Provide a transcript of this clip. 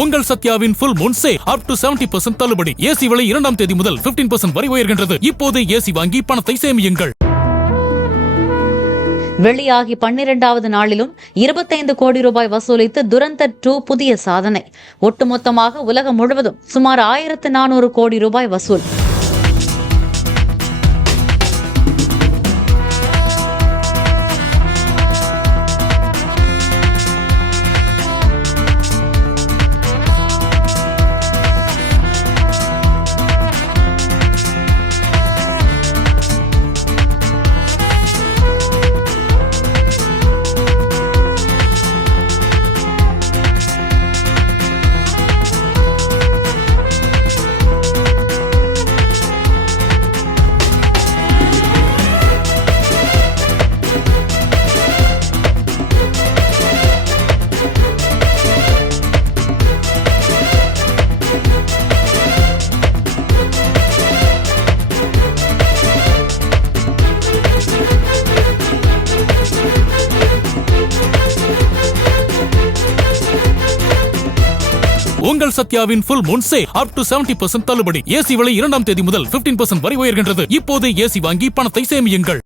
உங்கள் சத்யாவின் full moon sale up to 70% தள்ளுபடி. AC விலை 2ஆம் தேதி முதல் 15% வரை உயர்கின்றது. இப்போது ஏசி வாங்கி பணத்தை சேமியுங்கள். வெளியாகி 12வது நாளிலும் 25 கோடி ரூபாய் வசூலித்து துரந்தர் 2 புதிய சாதனை. ஒட்டுமொத்தமாக உலகம் முழுவதும் சுமார் 1400 கோடி ரூபாய் வசூல். உங்கள் சத்யாவின் full moon sale up to 70% தள்ளுபடி. ஏசி விலை 2ஆம் தேதி முதல் 15% வரை உயர்கின்றது. இப்போது ஏசி வாங்கி பணத்தை சேமியுங்கள்.